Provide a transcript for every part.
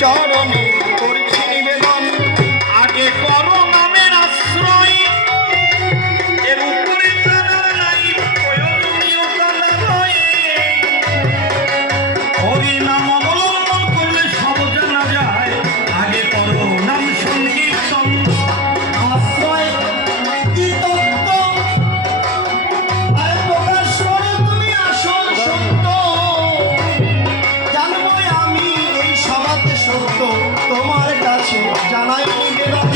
চরণে করছি নিবেদন, আগে করো নামের আশ্রয়, এর উপরে জানা নাই প্রয়োজনীয়তা নয়। হরি নাম অবলম্বন করলে সব জানা যায়, আগে করো নাম সংকীর্তন। আশ্রয় কি তত্ত্ব আর প্রকাশ করে তুমি আসল সত্য, জানবো আমি এই সভাতে সত্য, তোমার কাছে জানাই নিবেদন।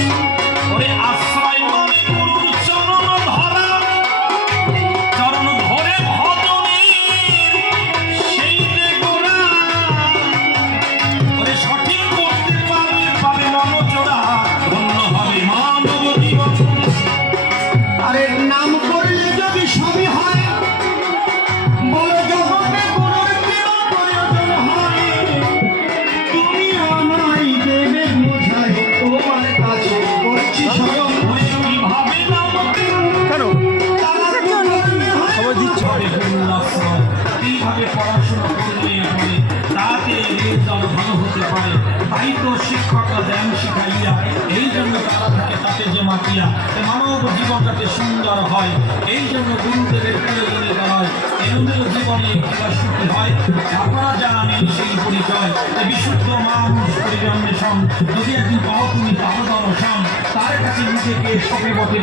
ওরে আশ্রয় মানে গুরুর চরণ ধরা, চরণ ধরে ভজনের সেই যে গোড়া, ওরে সঠিক করতে পারলে পাবে মনোজোড়া, ধন্য হবে মানব জীবন। আরে নাম করলে যদি সবই হয়, বলো জগতে গুরুর কেন প্রয়োজন হয়, তুমি আমায় দেবে বোঝাই, তোমার কাছে করছি স্বয়ং। কিভাবে নাম কেন তারা করবে হয় সবাই দিচ্ছে, কিভাবে পড়াশোনা করলে হবে তাতে রেজাল্ট ভালো হতে পারে, তাই তো শিক্ষকরা জ্ঞান শিখাইয়া এই জন্য তারা থাকে তাতে যে মাতিয়া মানব জীবনটাতে সুন্দর হয়, এই জন্য গুরুদেবের প্রয়োজনে দাঁড়ায়, এদের জীবনে কিবা সুখী হয়। আপনারা জানেন সেই পরিচয় বিশুদ্ধ মানুষ পরিবেশন, যদি একদিন পাও তুমি পাবো দর্শন, তার কাছে নিজেকে সবে বটে।